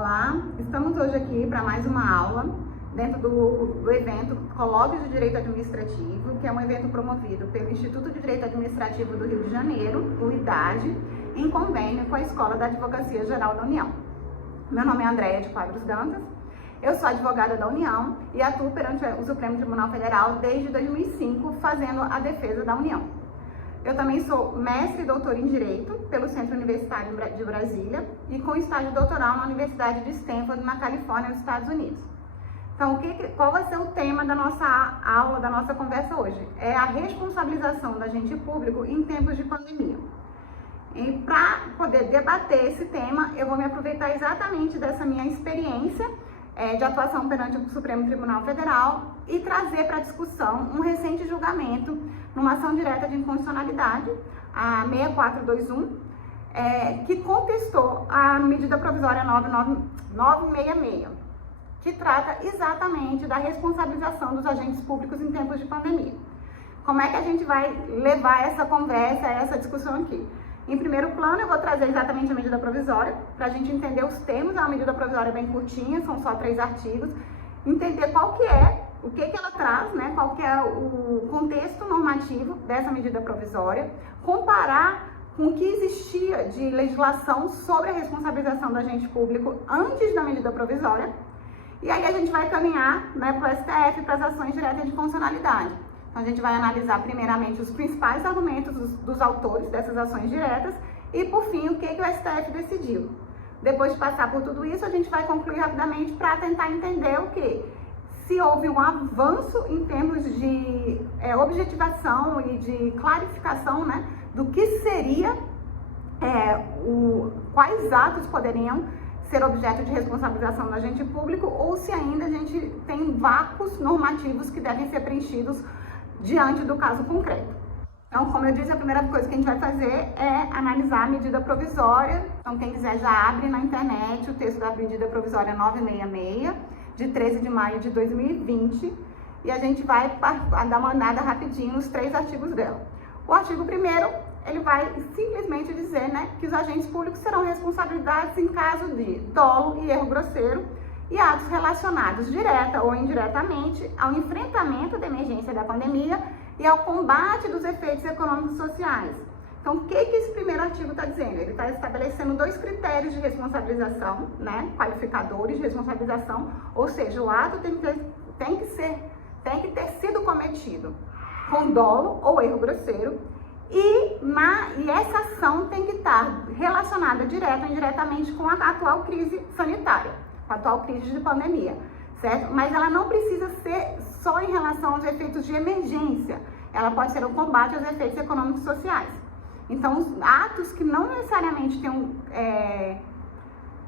Olá, estamos hoje aqui para mais uma aula dentro do evento Colóquios de Direito Administrativo, que é um evento promovido pelo Instituto de Direito Administrativo do Rio de Janeiro, o IDAD, em convênio com a Escola da Advocacia Geral da União. Meu nome é Andréia de Quadros Dantas, eu sou advogada da União e atuo perante o Supremo Tribunal Federal desde 2005, fazendo a defesa da União. Eu também sou mestre e doutora em Direito pelo Centro Universitário de Brasília e com estágio doutoral na Universidade de Stanford, na Califórnia, nos Estados Unidos. Então, qual vai ser o tema da nossa aula, da nossa conversa hoje? É a responsabilização do agente público em tempos de pandemia. E para poder debater esse tema, eu vou me aproveitar exatamente dessa minha experiência de atuação perante o Supremo Tribunal Federal e trazer para discussão um recente julgamento numa ação direta de inconstitucionalidade, a 6421, que contestou a medida provisória 966, que trata exatamente da responsabilização dos agentes públicos em tempos de pandemia. Como é que a gente vai levar essa conversa, essa discussão aqui? Em primeiro plano, eu vou trazer exatamente a medida provisória, para a gente entender os termos. É uma medida provisória bem curtinha, são só 3 artigos. Entender qual que é, o que ela traz, né? Qual que é o contexto normativo dessa medida provisória. Comparar com o que existia de legislação sobre a responsabilização do agente público antes da medida provisória. E aí a gente vai caminhar, né, para o STF, para as ações diretas de constitucionalidade. Então, a gente vai analisar primeiramente os principais argumentos dos autores dessas ações diretas e, por fim, o que o STF decidiu. Depois de passar por tudo isso, a gente vai concluir rapidamente para tentar entender o que? Se houve um avanço em termos de objetivação e de clarificação, né, do que seria, quais atos poderiam ser objeto de responsabilização do agente público ou se ainda a gente tem vácuos normativos que devem ser preenchidos diante do caso concreto. Então, como eu disse, a primeira coisa que a gente vai fazer é analisar a medida provisória. Então, quem quiser já abre na internet o texto da medida provisória 966, de 13 de maio de 2020, e a gente vai dar uma olhada rapidinho nos 3 artigos dela. O artigo 1º, ele vai simplesmente dizer, né, que os agentes públicos serão responsabilizados em caso de dolo e erro grosseiro, e atos relacionados direta ou indiretamente ao enfrentamento da emergência da pandemia e ao combate dos efeitos econômicos e sociais. Então, o que esse primeiro artigo está dizendo? Ele está estabelecendo 2 critérios de responsabilização, né, qualificadores de responsabilização, ou seja, o ato tem que ter sido cometido com dolo ou erro grosseiro e essa ação tem que estar relacionada direta ou indiretamente com a atual crise sanitária, a atual crise de pandemia, certo? Mas ela não precisa ser só em relação aos efeitos de emergência, ela pode ser o combate aos efeitos econômicos e sociais. Então, os atos que não necessariamente têm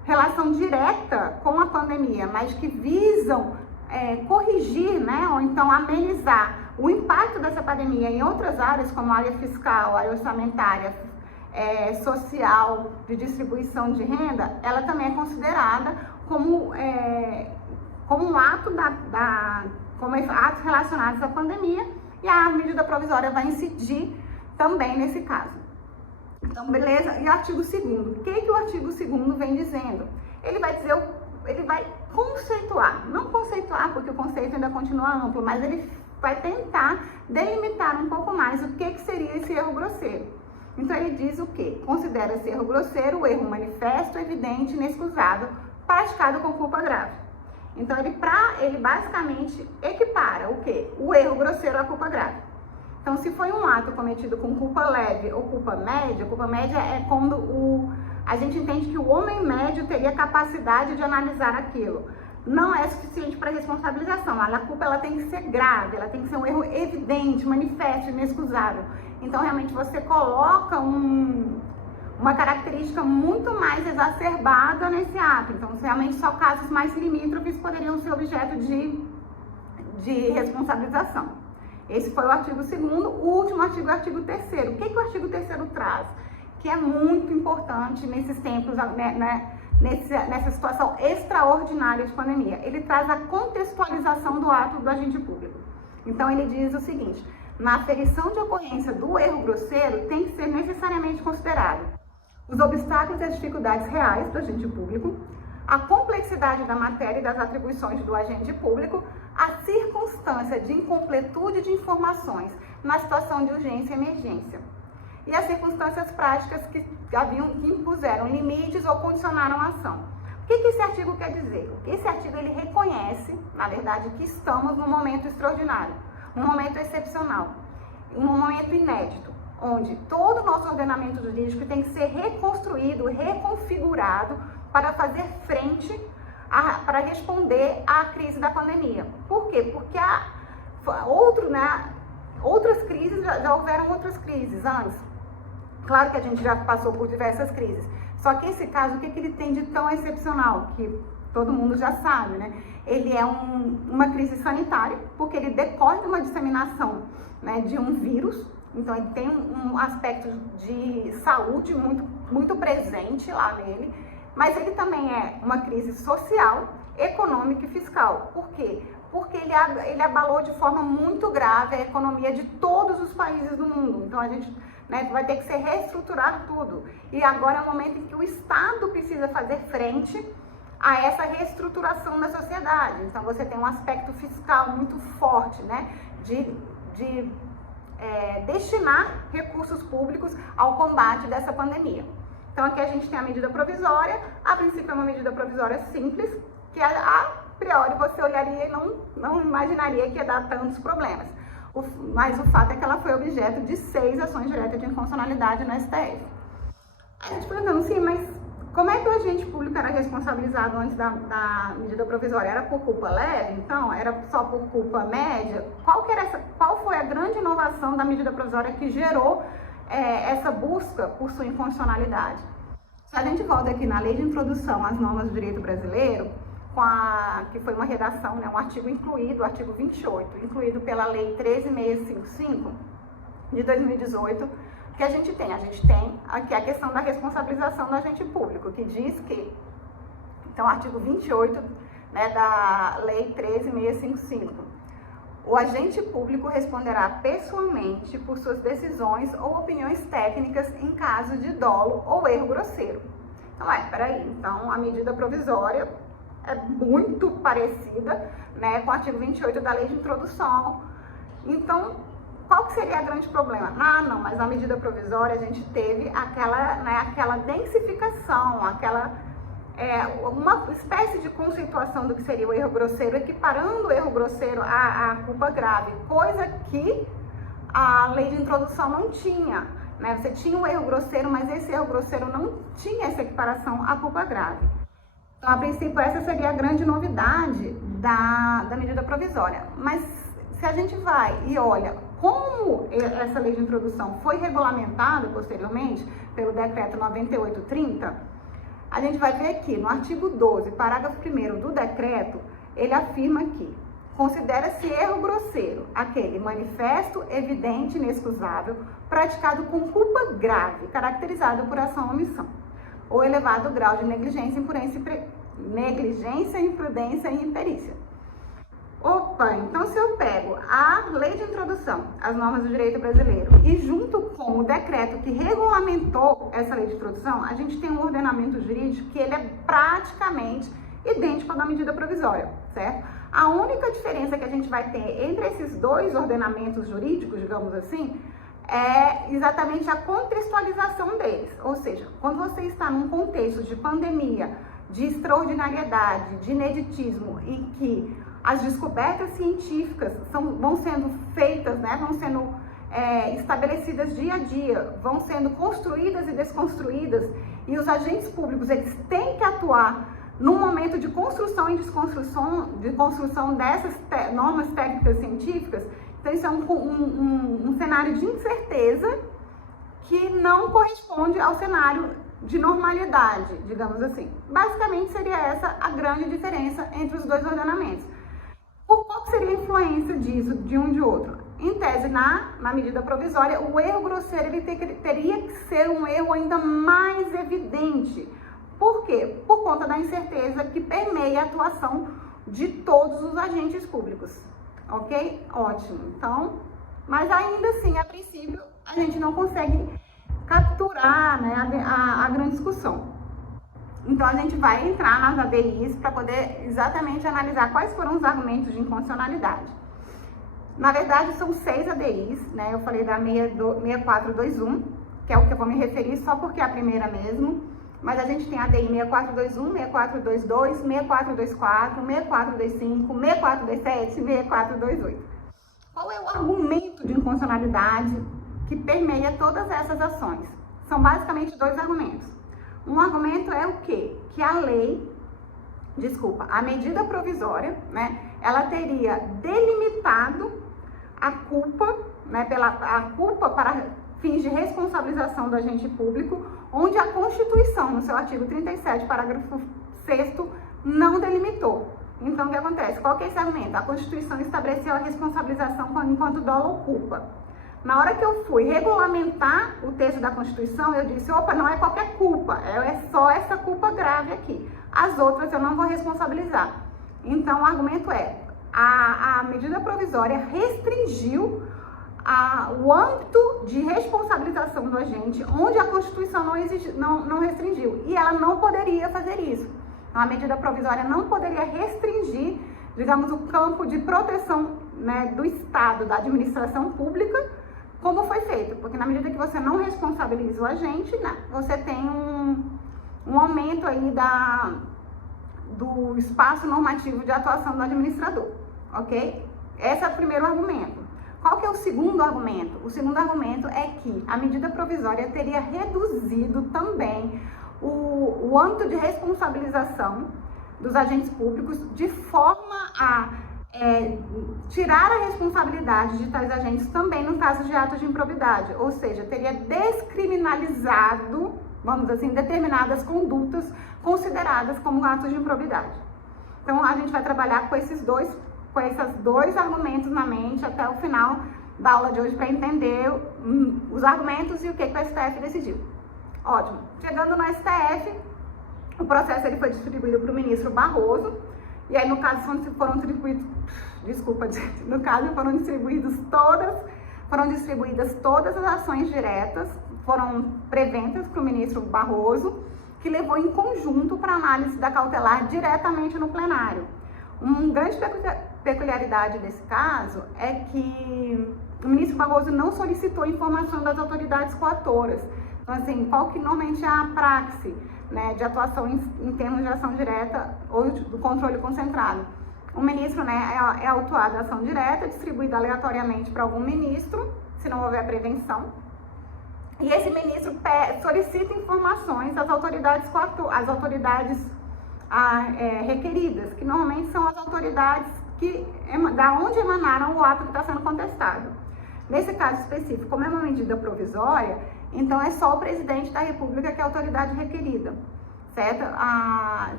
relação direta com a pandemia, mas que visam corrigir, né, ou então amenizar o impacto dessa pandemia em outras áreas, como a área fiscal, a área orçamentária, social, de distribuição de renda, ela também é considerada como um ato como atos relacionados à pandemia, e a medida provisória vai incidir também nesse caso. Então, beleza? E o artigo 2º, o que o artigo 2º vem dizendo? Ele vai dizer, ele vai conceituar, não conceituar porque o conceito ainda continua amplo, mas ele vai tentar delimitar um pouco mais o que seria esse erro grosseiro. Então, ele diz o quê? Considera-se erro grosseiro o erro manifesto, evidente, inexcusável, praticado com culpa grave. Então, ele basicamente equipara o quê? O erro grosseiro à culpa grave. Então, se foi um ato cometido com culpa leve ou culpa média é quando a gente entende que o homem médio teria capacidade de analisar aquilo. Não é suficiente para responsabilização. A culpa ela tem que ser grave, ela tem que ser um erro evidente, manifesto, inexcusável. Então, realmente, você coloca uma característica muito mais exacerbada nesse ato. Então, realmente, só casos mais limítrofes poderiam ser objeto de responsabilização. Esse foi o artigo 2º. O último artigo é o artigo 3º. O que o artigo 3º traz? Que é muito importante nesses tempos, né, nessa situação extraordinária de pandemia. Ele traz a contextualização do ato do agente público. Então, ele diz o seguinte: na aferição de ocorrência do erro grosseiro, tem que ser necessariamente considerado os obstáculos e as dificuldades reais do agente público, a complexidade da matéria e das atribuições do agente público, a circunstância de incompletude de informações na situação de urgência e emergência, e as circunstâncias práticas que impuseram limites ou condicionaram a ação. O que esse artigo quer dizer? Esse artigo ele reconhece, na verdade, que estamos num momento extraordinário, um momento excepcional, um momento inédito, onde todo o nosso ordenamento jurídico tem que ser reconstruído, reconfigurado para fazer frente, para responder à crise da pandemia. Por quê? Porque outras crises, já houveram outras crises antes. Claro que a gente já passou por diversas crises, só que esse caso, o que ele tem de tão excepcional, que todo mundo já sabe, né? Ele é uma crise sanitária, porque ele decorre de uma disseminação, né, de um vírus, então ele tem um aspecto de saúde muito presente lá nele, mas ele também é uma crise social, econômica e fiscal. Por quê? Porque ele abalou de forma muito grave a economia de todos os países do mundo. Então a gente, né, vai ter que se reestruturar tudo. E agora é o momento em que o Estado precisa fazer frente a essa reestruturação da sociedade. Então você tem um aspecto fiscal muito forte, né, de destinar recursos públicos ao combate dessa pandemia. Então aqui a gente tem a medida provisória. A princípio é uma medida provisória simples, que a priori você olharia e não imaginaria que ia dar tantos problemas. Mas o fato é que ela foi objeto de 6 ações diretas de inconstitucionalidade no STF. A gente perguntando, sim, mas como é que o agente público era responsabilizado antes da medida provisória? Era por culpa leve, então? Era só por culpa média? Qual foi a grande inovação da medida provisória que gerou essa busca por sua inconstitucionalidade? Se a gente volta aqui na Lei de Introdução às Normas do Direito Brasileiro, que foi uma redação, né, um artigo incluído, o artigo 28, incluído pela Lei 13.655 de 2018, que a gente tem aqui a questão da responsabilização do agente público, que diz que, então, artigo 28, né, da Lei 13.655, o agente público responderá pessoalmente por suas decisões ou opiniões técnicas em caso de dolo ou erro grosseiro. Então, peraí, então a medida provisória é muito parecida, né, com o artigo 28 da Lei de Introdução. Então, qual que seria o grande problema? Não, mas a medida provisória a gente teve aquela densificação, uma espécie de conceituação do que seria o erro grosseiro, equiparando o erro grosseiro à culpa grave, coisa que a Lei de Introdução não tinha, né? Você tinha o erro grosseiro, mas esse erro grosseiro não tinha essa equiparação à culpa grave. Então, a princípio, essa seria a grande novidade da medida provisória. Mas se a gente vai e olha como essa Lei de Introdução foi regulamentada posteriormente pelo Decreto 9830, a gente vai ver aqui no artigo 12, parágrafo 1º do decreto, ele afirma que considera-se erro grosseiro aquele manifesto, evidente e inexcusável, praticado com culpa grave, caracterizado por ação ou omissão, ou elevado grau de negligência, imprudência e imperícia. Opa, então se eu pego a Lei de Introdução às Normas do Direito Brasileiro e junto com o decreto que regulamentou essa Lei de Introdução, a gente tem um ordenamento jurídico que ele é praticamente idêntico ao da medida provisória, certo? A única diferença que a gente vai ter entre esses dois ordenamentos jurídicos, digamos assim, é exatamente a contextualização deles. Ou seja, quando você está num contexto de pandemia, de extraordinariedade, de ineditismo, em que as descobertas científicas vão sendo feitas, né, vão sendo estabelecidas dia a dia, vão sendo construídas e desconstruídas, e os agentes públicos eles têm que atuar num momento de construção e desconstrução dessas normas técnicas científicas. Então isso é um cenário de incerteza que não corresponde ao cenário de normalidade, digamos assim. Basicamente seria essa a grande diferença entre os dois ordenamentos. Qual seria a influência disso, de um e de outro? Em tese, na medida provisória, o erro grosseiro ele teria que ser um erro ainda mais evidente. Por quê? Por conta da incerteza que permeia a atuação de todos os agentes públicos. Ok? Ótimo. Então, mas ainda assim, a princípio, a gente não consegue capturar, né, a grande discussão. Então, a gente vai entrar as ADIs para poder exatamente analisar quais foram os argumentos de inconstitucionalidade. Na verdade, são 6 ADIs, né? Eu falei da 6421, que é o que eu vou me referir só porque é a primeira mesmo, mas a gente tem a ADI 6421, 6422, 6424, 6425, 6427 e 6428. Qual é o argumento de inconstitucionalidade que permeia todas essas ações? São basicamente 2 argumentos. Um argumento é o quê? Que a medida provisória, né, ela teria delimitado a culpa, né, a culpa para fins de responsabilização do agente público, onde a Constituição, no seu artigo 37, parágrafo 6º, não delimitou. Então, o que acontece? Qual que é esse argumento? A Constituição estabeleceu a responsabilização enquanto dolo ou culpa. Na hora que eu fui regulamentar o texto da Constituição, eu disse, opa, não é qualquer culpa, é só essa culpa grave aqui. As outras eu não vou responsabilizar. Então, o argumento é, a medida provisória restringiu o âmbito de responsabilização do agente, onde a Constituição não restringiu. E ela não poderia fazer isso. Então, a medida provisória não poderia restringir, digamos, o campo de proteção, né, do Estado, da administração pública, como foi feito. Porque na medida que você não responsabiliza o agente, né, você tem um aumento aí do espaço normativo de atuação do administrador, ok? Esse é o primeiro argumento. Qual que é o segundo argumento? O segundo argumento é que a medida provisória teria reduzido também o âmbito de responsabilização dos agentes públicos de forma a tirar a responsabilidade de tais agentes também no caso de atos de improbidade, ou seja, teria descriminalizado, vamos dizer assim, determinadas condutas consideradas como atos de improbidade. Então, a gente vai trabalhar com esses dois argumentos na mente até o final da aula de hoje para entender os argumentos e o que o STF decidiu. Ótimo. Chegando no STF, o processo ele foi distribuído para o ministro Barroso, e aí no caso foram distribuídas todas as ações diretas, foram preventas para o ministro Barroso, que levou em conjunto para análise da cautelar diretamente no plenário. Uma grande peculiaridade desse caso é que o ministro Barroso não solicitou informação das autoridades coautoras. Então, assim, qual que normalmente é a praxe, né, de atuação em termos de ação direta ou do controle concentrado? O ministro, né, é autuado a ação direta, distribuída aleatoriamente para algum ministro, se não houver prevenção. E esse ministro solicita informações às autoridades requeridas, que normalmente são as autoridades da onde emanaram o ato que está sendo contestado. Nesse caso específico, como é uma medida provisória, então é só o presidente da República que é a autoridade requerida, certo?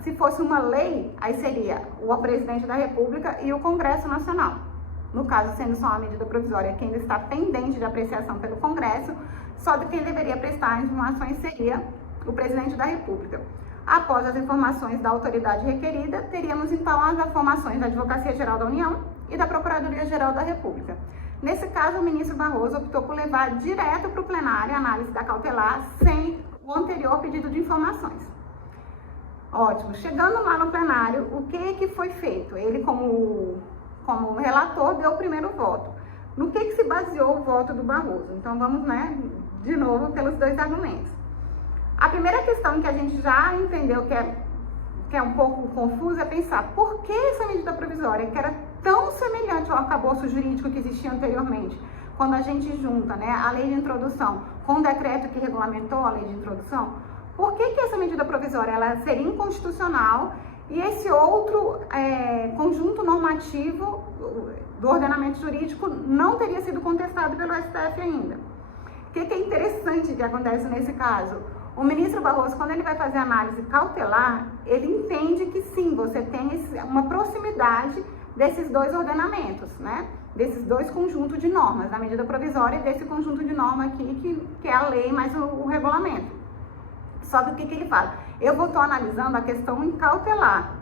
Se fosse uma lei, aí seria o presidente da República e o Congresso Nacional. No caso, sendo só uma medida provisória que ainda está pendente de apreciação pelo Congresso, só de quem deveria prestar informações seria o presidente da República. Após as informações da autoridade requerida, teríamos então as informações da Advocacia Geral da União e da Procuradoria Geral da República. Nesse caso, o ministro Barroso optou por levar direto para o plenário a análise da cautelar sem o anterior pedido de informações. Ótimo. Chegando lá no plenário, o que foi feito? Ele, como relator, deu o primeiro voto. No que se baseou o voto do Barroso? Então, vamos, né, de novo pelos 2 argumentos. A primeira questão que a gente já entendeu que é um pouco confusa é pensar por que essa medida provisória, que era tão semelhante ao arcabouço jurídico que existia anteriormente, quando a gente junta, né, a lei de introdução com o decreto que regulamentou a lei de introdução, por que essa medida provisória ela seria inconstitucional e esse outro conjunto normativo do ordenamento jurídico não teria sido contestado pelo STF ainda? O que é interessante que acontece nesse caso? O ministro Barroso, quando ele vai fazer a análise cautelar, ele entende que sim, você tem uma proximidade desses 2 ordenamentos, né? Desses 2 conjuntos de normas, a medida provisória e desse conjunto de norma aqui, que é a lei mais o regulamento. Só que o que ele fala? Eu estou analisando a questão em cautelar.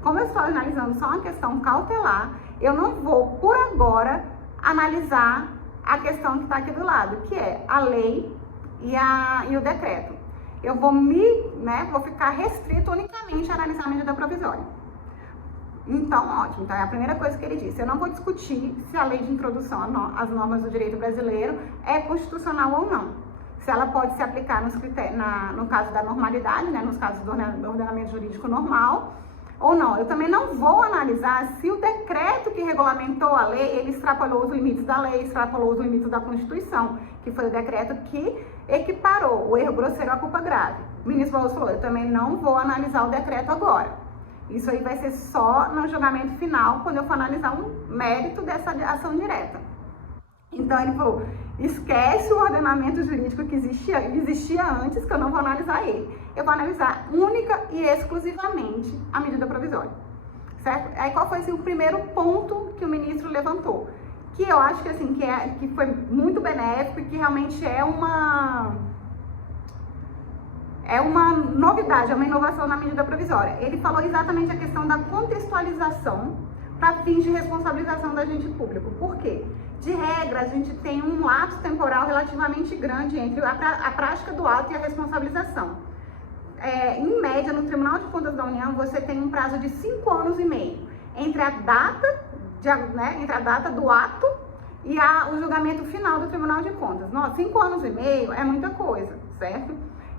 Como eu estou analisando só uma questão cautelar, eu não vou, por agora, analisar a questão que está aqui do lado, que é a lei e o decreto. eu vou ficar restrito unicamente a analisar a medida provisória. Então, ótimo. Então, é a primeira coisa que ele disse. Eu não vou discutir se a lei de introdução às normas do direito brasileiro é constitucional ou não. Se ela pode se aplicar no caso da normalidade, né, nos casos do ordenamento jurídico normal, ou não. Eu também não vou analisar se o decreto que regulamentou a lei, ele extrapolou os limites da lei, extrapolou os limites da Constituição, que foi o decreto que equiparou o erro grosseiro à culpa grave. O ministro Barroso falou, eu também não vou analisar o decreto agora. Isso aí vai ser só no julgamento final, quando eu for analisar um mérito dessa ação direta. Então ele falou, esquece o ordenamento jurídico que existia antes, que eu não vou analisar ele. Eu vou analisar única e exclusivamente a medida provisória, certo? Aí qual foi assim, o primeiro ponto que o ministro levantou? Que eu acho que, assim, que foi muito benéfico e que realmente é uma novidade, é uma inovação na medida provisória. Ele falou exatamente a questão da contextualização para fins de responsabilização do agente público. Por quê? De regra, a gente tem um lapso temporal relativamente grande entre a prática do ato e a responsabilização. Em média, no Tribunal de Contas da União, você tem um prazo de 5 anos e meio entre a data do ato e o julgamento final do Tribunal de Contas. 5 anos e meio é muita coisa, certo?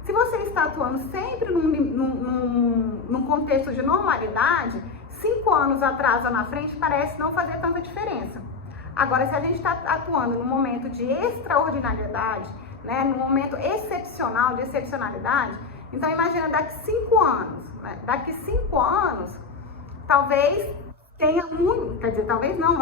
Se você está atuando sempre num contexto de normalidade, 5 anos atrás ou na frente parece não fazer tanta diferença. Agora, se a gente está atuando num momento de extraordinariedade, né, num momento excepcional, de excepcionalidade, então imagina daqui 5 anos. Né? Daqui 5 anos, talvez tenha muito, quer dizer, talvez não,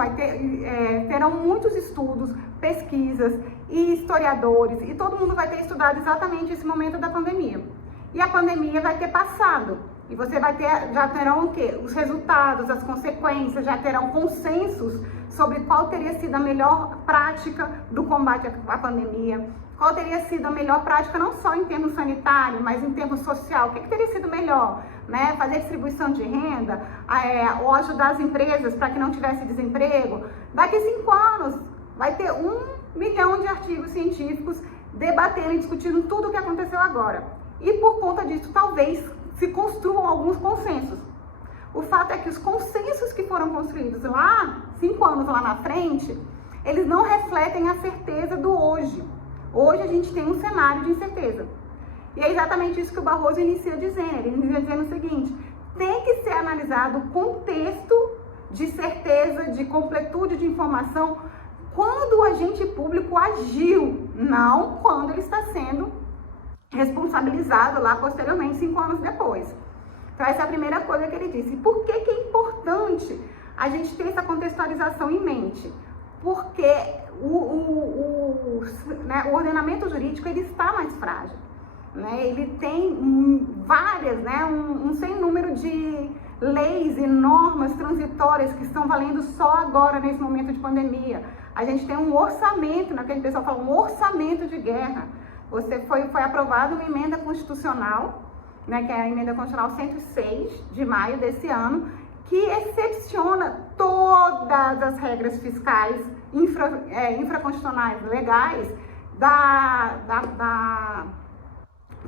terão muitos estudos, pesquisas e historiadores, e todo mundo vai ter estudado exatamente esse momento da pandemia. E a pandemia vai ter passado. E você já terão o quê? Os resultados, as consequências, já terão consensos sobre qual teria sido a melhor prática do combate à pandemia, qual teria sido a melhor prática não só em termos sanitários, mas em termos social. O que teria sido melhor? Né? Fazer distribuição de renda, ou ajudar as empresas para que não tivesse desemprego. Daqui 5 anos vai ter 1 milhão de artigos científicos debatendo e discutindo tudo o que aconteceu agora. E por conta disso, talvez se construam alguns consensos. O fato é que os consensos que foram construídos lá, 5 anos lá na frente, eles não refletem a certeza do hoje. Hoje a gente tem um cenário de incerteza. E é exatamente isso que o Barroso inicia dizendo. Ele inicia dizendo o seguinte, tem que ser analisado o contexto de certeza, de completude de informação, quando o agente público agiu, não quando ele está sendo responsabilizado lá posteriormente, 5 anos depois. Então essa é a primeira coisa que ele disse. E por que é importante a gente ter essa contextualização em mente? Porque o ordenamento jurídico ele está mais frágil. Né? Ele tem várias, um sem número de leis e normas transitórias que estão valendo só agora nesse momento de pandemia. A gente tem um orçamento, que a pessoa fala, um orçamento de guerra. Foi aprovada uma emenda constitucional, né, que é a emenda constitucional 106 de maio desse ano, que excepciona todas as regras fiscais infraconstitucionais legais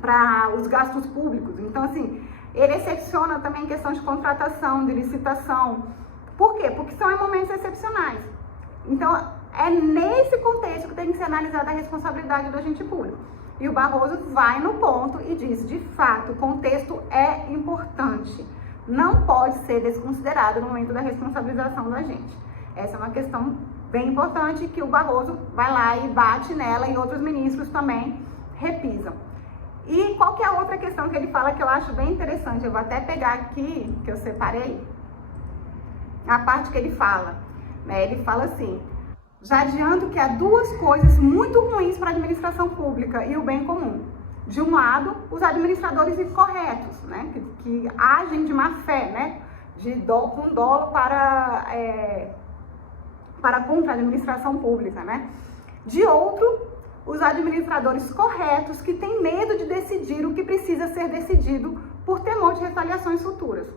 para os gastos públicos. Então, assim, ele excepciona também questão de contratação, de licitação. Por quê? Porque são em momentos excepcionais. Então, é nesse contexto que tem que ser analisada a responsabilidade do agente público. E o Barroso vai no ponto e diz, de fato, o contexto é importante. Não pode ser desconsiderado no momento da responsabilização do agente. Essa é uma questão bem importante que o Barroso vai lá e bate nela e outros ministros também repisam. E qual que é a outra questão que ele fala que eu acho bem interessante? Eu vou até pegar aqui, que eu separei, a parte que ele fala. Né? Ele fala assim, já adianto que há 2 coisas muito ruins para a administração pública e o bem comum. De um lado, os administradores incorretos, né? que agem de má fé, né? Com dolo para contra a administração pública. Né? De outro, os administradores corretos que têm medo de decidir o que precisa ser decidido por temor de retaliações futuras.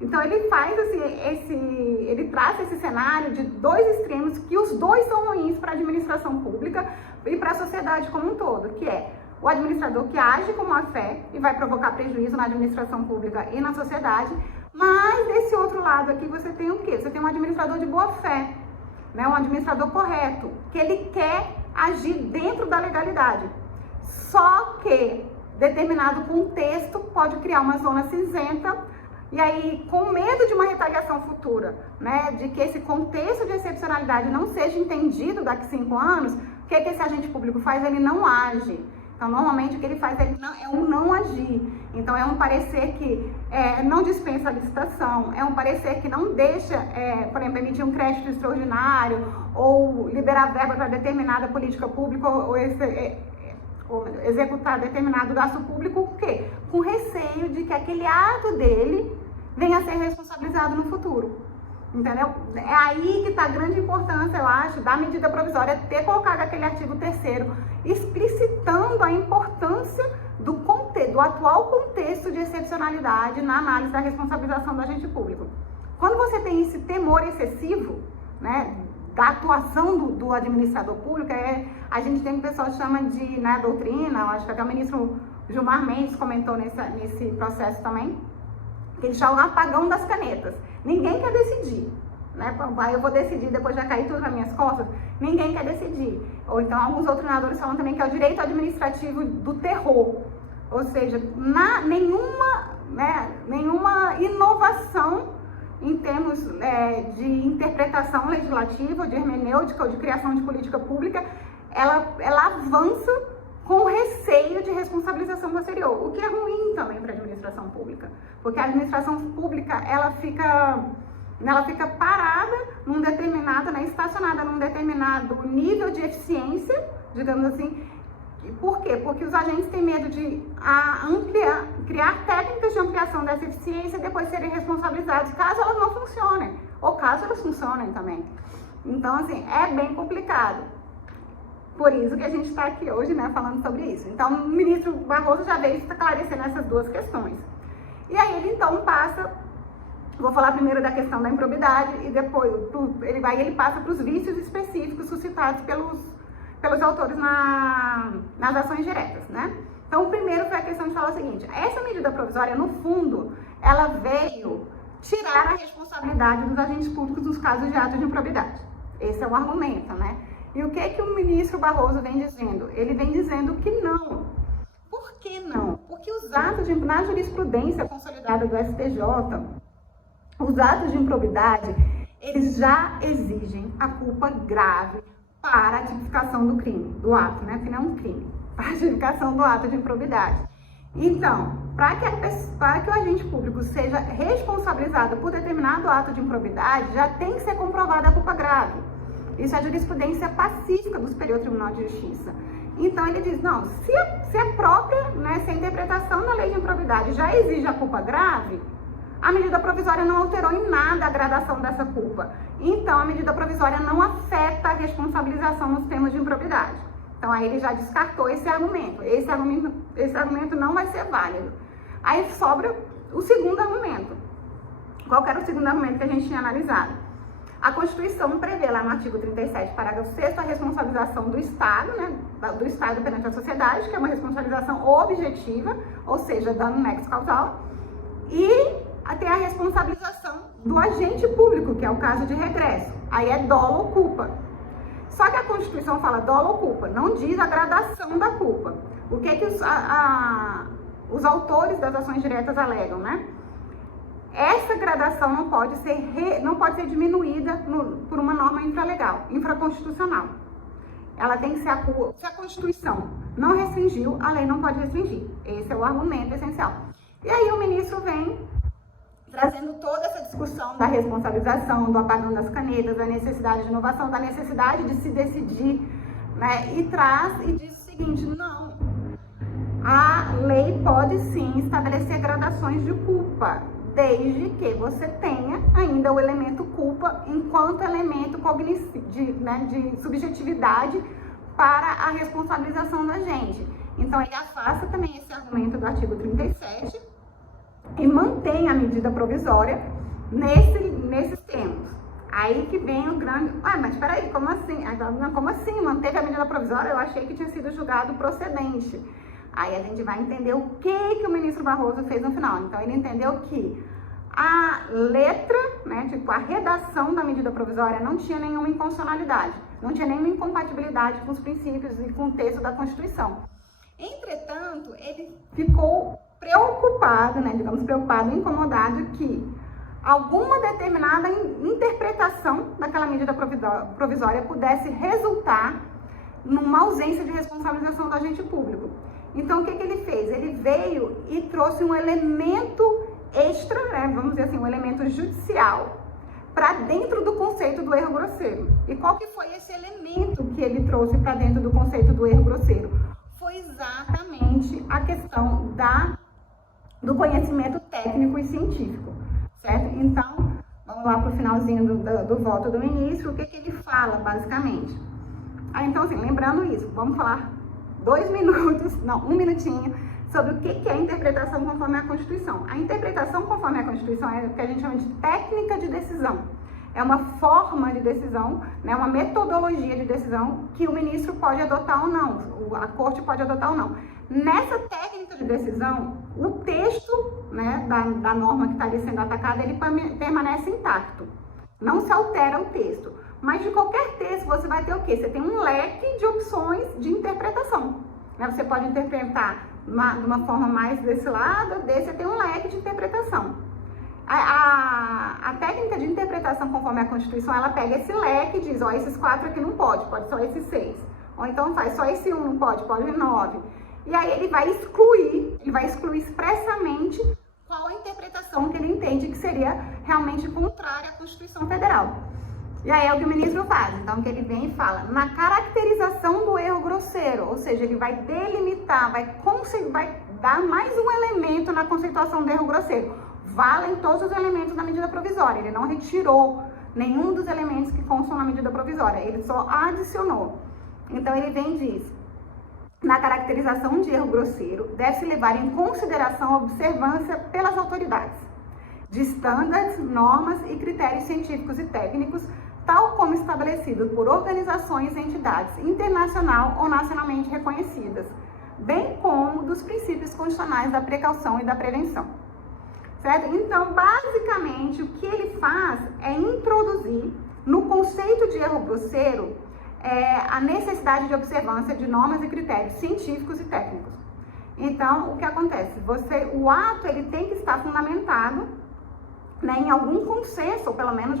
Então ele faz assim, ele traça esse cenário de 2 extremos que os 2 são ruins para a administração pública e para a sociedade como um todo, que é o administrador que age com má fé e vai provocar prejuízo na administração pública e na sociedade. Mas desse outro lado aqui você tem o quê? Você tem um administrador de boa fé, né? Um administrador correto, que ele quer agir dentro da legalidade. Só que determinado contexto pode criar uma zona cinzenta, e aí, com medo de uma retaliação futura, né, de que esse contexto de excepcionalidade não seja entendido daqui a 5 anos, o que esse agente público faz? Ele não age. Então, normalmente, o que ele faz é um não agir. Então, é um parecer que não dispensa a licitação, é um parecer que não deixa, por exemplo, emitir um crédito extraordinário ou liberar verba para determinada política pública ou executar determinado gasto público, o quê? Com receio de que aquele ato dele venha a ser responsabilizado no futuro. Entendeu? É aí que está a grande importância, eu acho, da medida provisória ter colocado aquele artigo 3º, explicitando a importância do atual contexto de excepcionalidade na análise da responsabilização do agente público. Quando você tem esse temor excessivo, né, da atuação do administrador público, a gente tem o que o pessoal chama de, né, doutrina, eu acho que até o ministro Gilmar Mendes comentou nesse processo também, que eles chamam apagão das canetas. Ninguém quer decidir, né? Eu vou decidir, depois vai cair tudo nas minhas costas. Ninguém quer decidir. Ou então alguns doutrinadores falam também que é o direito administrativo do terror. Ou seja, nenhuma inovação em termos de interpretação legislativa, de hermenêutica ou de criação de política pública, ela avança com receio de responsabilização posterior, o que é ruim também para a administração pública, porque a administração pública ela fica parada estacionada num determinado nível de eficiência, digamos assim. Por quê? Porque os agentes têm medo de criar técnicas de ampliação dessa eficiência e depois serem responsabilizados caso elas não funcionem, ou caso elas funcionem também. Então, assim, é bem complicado. Por isso que a gente está aqui hoje, né, falando sobre isso. Então, o ministro Barroso já veio esclarecendo essas duas questões. E aí ele então passa, vou falar primeiro da questão da improbidade e depois ele passa para os vícios específicos suscitados pelos autores nas ações diretas, né? Então, o primeiro foi a questão de falar o seguinte: essa medida provisória, no fundo, ela veio tirar a responsabilidade dos agentes públicos nos casos de atos de improbidade. Esse é o argumento, né? E o que o ministro Barroso vem dizendo? Ele vem dizendo que não. Por que não? Porque os atos na jurisprudência consolidada do STJ, os atos de improbidade, eles já exigem a culpa grave para a tipificação do crime, do ato, né? Que não é um crime, para a tipificação do ato de improbidade. Então, para que o agente público seja responsabilizado por determinado ato de improbidade, já tem que ser comprovada a culpa grave. Isso é a jurisprudência pacífica do Superior Tribunal de Justiça. Então ele diz, não, se a interpretação da lei de improbidade já exige a culpa grave, a medida provisória não alterou em nada a gradação dessa culpa. Então a medida provisória não afeta a responsabilização nos termos de improbidade. Então aí ele já descartou esse argumento. Esse argumento não vai ser válido. Aí sobra o segundo argumento. Qual que era o segundo argumento que a gente tinha analisado? A Constituição prevê lá no artigo 37, parágrafo 6º, a responsabilização do Estado, né, do Estado perante a sociedade, que é uma responsabilização objetiva, ou seja, dano nexo causal, e tem a responsabilização do agente público, que é o caso de regresso. Aí é dolo ou culpa. Só que a Constituição fala dolo ou culpa, não diz a gradação da culpa. O que os autores das ações diretas alegam, né? Essa gradação não pode ser diminuída por uma norma infralegal, infraconstitucional. Ela tem que ser se a Constituição não restringiu, a lei não pode restringir. Esse é o argumento essencial. E aí o ministro vem trazendo toda essa discussão da responsabilização, do apagão das canetas, da necessidade de inovação, da necessidade de se decidir, né? E diz o seguinte: não, a lei pode sim estabelecer gradações de culpa, desde que você tenha ainda o elemento culpa enquanto elemento de subjetividade para a responsabilização do agente. Então, ele afasta também esse argumento do artigo 37 e mantém a medida provisória nesses termos. Aí que vem o grande... mas peraí, como assim? Como assim? Manteve a medida provisória? Eu achei que tinha sido julgado procedente. Aí a gente vai entender o que o ministro Barroso fez no final. Então, ele entendeu que a letra, né, tipo, a redação da medida provisória não tinha nenhuma inconstitucionalidade, não tinha nenhuma incompatibilidade com os princípios e com o texto da Constituição. Entretanto, ele ficou preocupado, né, digamos, preocupado, incomodado que alguma determinada interpretação daquela medida provisória pudesse resultar numa ausência de responsabilização do agente público. Então, o que ele fez? Ele veio e trouxe um elemento extra, né, vamos dizer assim, um elemento judicial para dentro do conceito do erro grosseiro. E qual que foi esse elemento que ele trouxe para dentro do conceito do erro grosseiro? Foi exatamente a questão do conhecimento técnico e científico, certo? Então, vamos lá para o finalzinho do voto do ministro, o que ele fala, basicamente. Então, assim, lembrando isso, vamos falar 1 minutinho, sobre o que é a interpretação conforme a Constituição. A interpretação conforme a Constituição é o que a gente chama de técnica de decisão. É uma forma de decisão, né, uma metodologia de decisão que o ministro pode adotar ou não, a corte pode adotar ou não. Nessa técnica de decisão, o texto, né, da norma que está ali sendo atacada, ele permanece intacto. Não se altera o texto. Mas de qualquer texto você vai ter o quê? Você tem um leque de opções de interpretação. Né? Você pode interpretar de uma forma mais desse lado, desse você tem um leque de interpretação. A técnica de interpretação conforme a Constituição, ela pega esse leque e diz, ó, esses 4 aqui não pode só esses 6. Ou então faz só esse 1 não pode 9. E aí ele vai excluir expressamente qual a interpretação que ele entende que seria realmente contrária à Constituição Federal. E aí é o que o ministro faz. Então, o que ele vem e fala, na caracterização do erro grosseiro, ou seja, ele vai delimitar, vai dar mais um elemento na conceituação do erro grosseiro. Valem todos os elementos da medida provisória. Ele não retirou nenhum dos elementos que constam na medida provisória, ele só adicionou. Então, ele vem e diz, na caracterização de erro grosseiro, deve-se levar em consideração a observância pelas autoridades de estándares, normas e critérios científicos e técnicos, tal como estabelecidos por organizações e entidades internacional ou nacionalmente reconhecidas, bem como dos princípios constitucionais da precaução e da prevenção. Certo? Então, basicamente, o que ele faz é introduzir no conceito de erro grosseiro a necessidade de observância de normas e critérios científicos e técnicos. Então, o que acontece? O ato ele tem que estar fundamentado, né, em algum consenso, ou pelo menos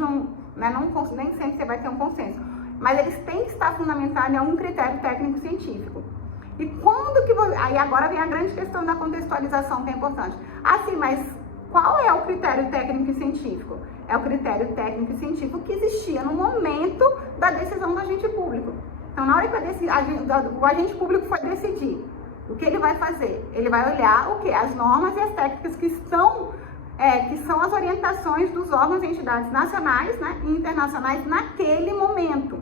nem sempre você vai ter um consenso, mas eles têm que estar fundamentados em algum critério técnico-científico. E quando que aí agora vem a grande questão da contextualização, que é importante. Assim, mas qual é o critério técnico e científico? É o critério técnico e científico que existia no momento da decisão do agente público. Então, na hora que o agente público foi decidir, o que ele vai fazer? Ele vai olhar o quê? As normas e as técnicas que são as orientações dos órgãos e entidades nacionais, né, e internacionais naquele momento.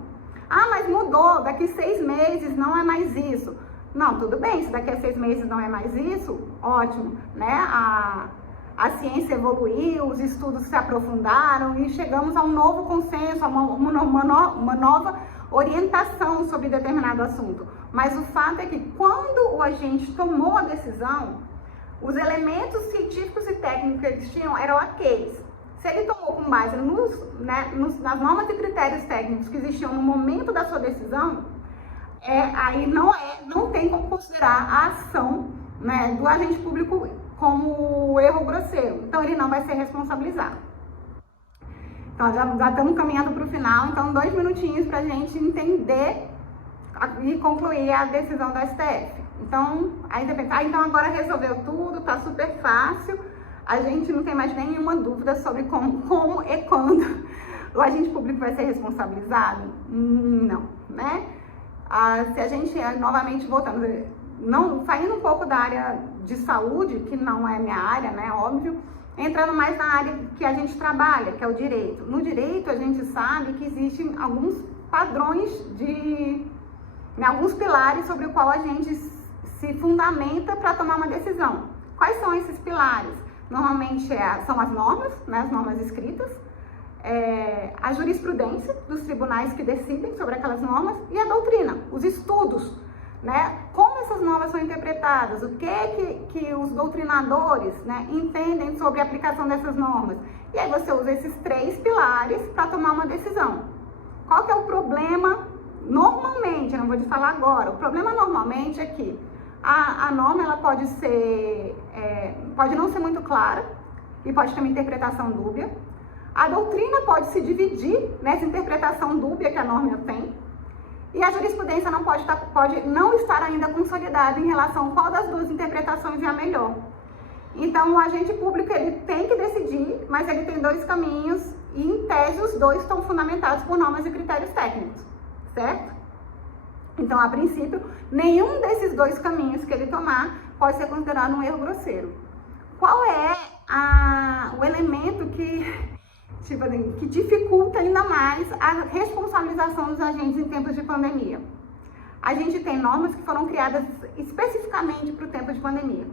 Ah, mas mudou, daqui 6 meses não é mais isso. Não, tudo bem, se daqui a 6 meses não é mais isso, ótimo, né? A ciência evoluiu, os estudos se aprofundaram e chegamos a um novo consenso, a uma nova orientação sobre determinado assunto. Mas o fato é que quando o agente tomou a decisão, os elementos científicos e técnicos que eles tinham eram aqueles. Se ele tomou com base nas normas e critérios técnicos que existiam no momento da sua decisão, aí não tem como considerar a ação, né, do agente público como erro grosseiro. Então, ele não vai ser responsabilizado. Então, já estamos caminhando para o final. Então, 2 minutinhos para a gente entender e concluir a decisão do STF. Então, aí você pensa, então agora resolveu tudo, tá super fácil, a gente não tem mais nenhuma dúvida sobre como e quando o agente público vai ser responsabilizado? Não, né? Se a gente, novamente voltando, saindo um pouco da área de saúde, que não é minha área, né, óbvio, entrando mais na área que a gente trabalha, que é o direito. No direito, a gente sabe que existem alguns padrões alguns pilares sobre o qual a gente se fundamenta para tomar uma decisão. Quais são esses pilares? Normalmente são as normas, né, as normas escritas, a jurisprudência dos tribunais que decidem sobre aquelas normas e a doutrina, os estudos, né, como essas normas são interpretadas, o que os doutrinadores, né, entendem sobre a aplicação dessas normas. E aí você usa esses 3 pilares para tomar uma decisão. Qual que é o problema normalmente, não vou te falar agora, o problema normalmente é que a norma ela pode não ser muito clara e pode ter uma interpretação dúbia. A doutrina pode se dividir nessa interpretação dúbia que a norma tem. E a jurisprudência pode não estar ainda consolidada em relação a qual das 2 interpretações é a melhor. Então, o agente público ele tem que decidir, mas ele tem 2 caminhos e, em tese, os 2 estão fundamentados por normas e critérios técnicos, certo? Então, a princípio, nenhum desses 2 caminhos que ele tomar pode ser considerado um erro grosseiro. Qual é o elemento que dificulta ainda mais a responsabilização dos agentes em tempos de pandemia? A gente tem normas que foram criadas especificamente para o tempo de pandemia,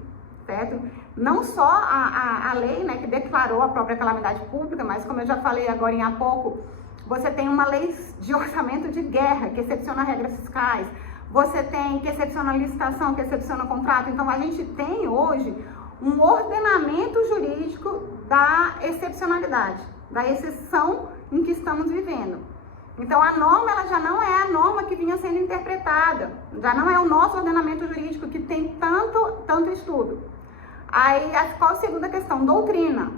certo? Não só a lei, né, que declarou a própria calamidade pública, mas como eu já falei agora há pouco, você tem uma lei de orçamento de guerra, que excepciona regras fiscais, você tem que excepciona licitação, que excepciona contrato. Então, a gente tem hoje um ordenamento jurídico da excepcionalidade, da exceção em que estamos vivendo. Então, a norma ela já não é a norma que vinha sendo interpretada, já não é o nosso ordenamento jurídico que tem tanto estudo. Aí, qual a segunda questão? Doutrina.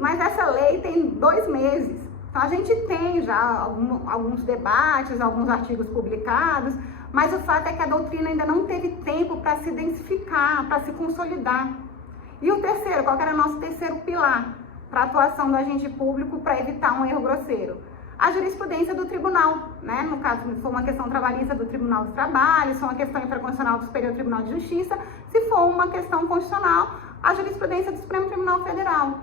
Mas essa lei tem 2 meses. Então, a gente tem já alguns debates, alguns artigos publicados, mas o fato é que a doutrina ainda não teve tempo para se densificar, para se consolidar. E o terceiro, qual que era o nosso terceiro pilar para a atuação do agente público para evitar um erro grosseiro? A jurisprudência do tribunal, né? No caso, se for uma questão trabalhista do Tribunal do Trabalho, se for uma questão infraconstitucional do Superior Tribunal de Justiça, se for uma questão constitucional, a jurisprudência do Supremo Tribunal Federal.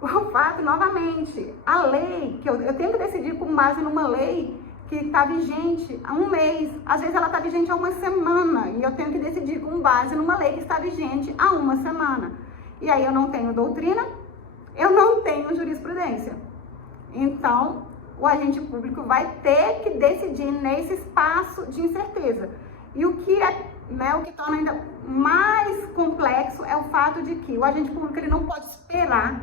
O fato, novamente, a lei, que eu tenho que decidir com base numa lei que está vigente há 1 mês, às vezes ela está vigente há 1 semana, e eu tenho que decidir com base numa lei que está vigente há 1 semana. E aí eu não tenho doutrina, eu não tenho jurisprudência. Então, o agente público vai ter que decidir nesse espaço de incerteza. E o que torna ainda mais complexo é o fato de que o agente público ele não pode esperar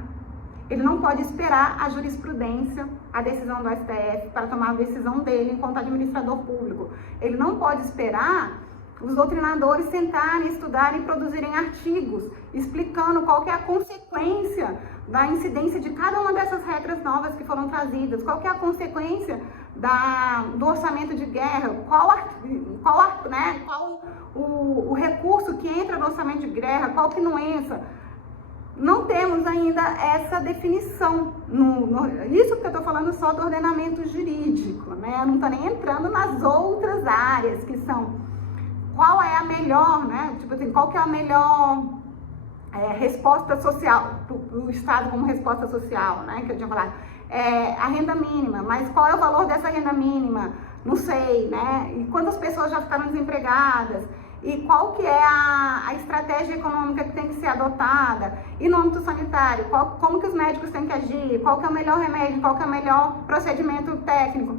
a jurisprudência, a decisão do STF para tomar a decisão dele enquanto administrador público. Ele não pode esperar os doutrinadores sentarem, estudarem e produzirem artigos explicando qual que é a consequência da incidência de cada uma dessas regras novas que foram trazidas, qual que é a consequência do orçamento de guerra, qual o recurso que entra no orçamento de guerra, qual que não entra. Não temos ainda essa definição. Isso que eu estou falando só do ordenamento jurídico, né? Eu não estou nem entrando nas outras áreas que são qual é a melhor, né? Tipo assim, qual que é a melhor resposta social, o Estado como resposta social, né? Que eu tinha falado. A renda mínima, mas qual é o valor dessa renda mínima? Não sei, né? E quantas pessoas já ficaram desempregadas? E qual que é a estratégia econômica que tem que ser adotada? E no âmbito sanitário, como que os médicos têm que agir? Qual que é o melhor remédio? Qual que é o melhor procedimento técnico?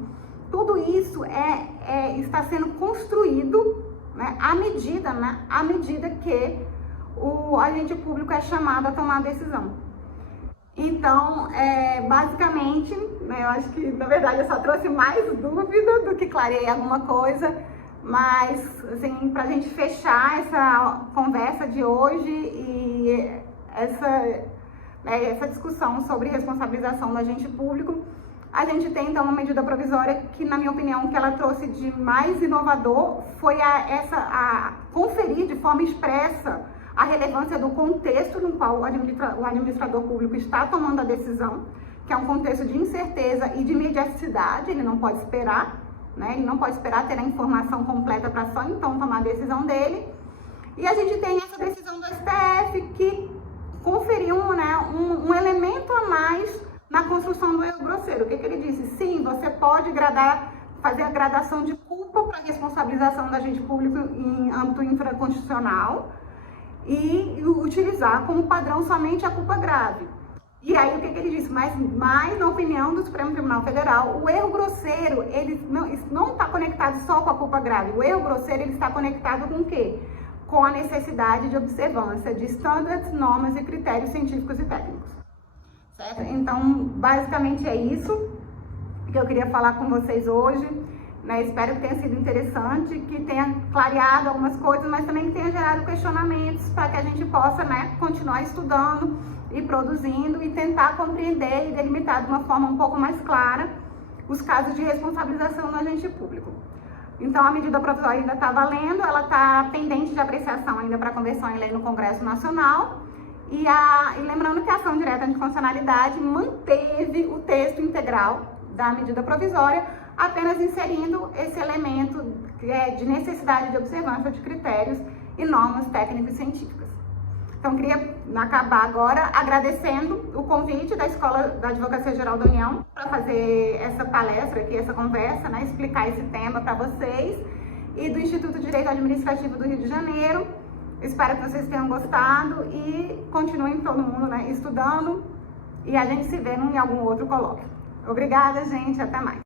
Tudo isso está sendo construído, né, à medida que o agente público é chamado a tomar a decisão. Então, basicamente, né, eu acho que, na verdade, eu só trouxe mais dúvida do que clarei alguma coisa. Mas, assim, para a gente fechar essa conversa de hoje e essa discussão sobre responsabilização do agente público, a gente tem, então, uma medida provisória que, na minha opinião, que ela trouxe de mais inovador foi a conferir de forma expressa a relevância do contexto no qual o administrador público está tomando a decisão, que é um contexto de incerteza e de imediaticidade, ele não pode esperar. Né? Ele não pode esperar ter a informação completa para só então tomar a decisão dele. E a gente tem essa decisão do STF que conferiu um elemento a mais na construção do erro grosseiro. O que ele disse? Sim, você pode fazer a gradação de culpa para responsabilização do agente público em âmbito infraconstitucional e utilizar como padrão somente a culpa grave. E aí, o que ele disse? Mas na opinião do Supremo Tribunal Federal, o erro grosseiro, ele não está conectado só com a culpa grave. O erro grosseiro, ele está conectado com o quê? Com a necessidade de observância de estándares, normas e critérios científicos e técnicos. Certo? Então, basicamente é isso que eu queria falar com vocês hoje. Né? Espero que tenha sido interessante, que tenha clareado algumas coisas, mas também que tenha gerado questionamentos para que a gente possa, né, continuar estudando e produzindo e tentar compreender e delimitar de uma forma um pouco mais clara os casos de responsabilização no agente público. Então, a medida provisória ainda está valendo, ela está pendente de apreciação ainda para conversão em lei no Congresso Nacional. E lembrando que a ação direta de constitucionalidade manteve o texto integral da medida provisória, apenas inserindo esse elemento de necessidade de observância de critérios e normas técnicas e científicas. Então, queria acabar agora agradecendo o convite da Escola da Advocacia Geral da União para fazer essa palestra aqui, essa conversa, né, explicar esse tema para vocês, e do Instituto de Direito Administrativo do Rio de Janeiro. Espero que vocês tenham gostado e continuem todo mundo, né, estudando, e a gente se vê em algum outro colóquio. Obrigada, gente. Até mais.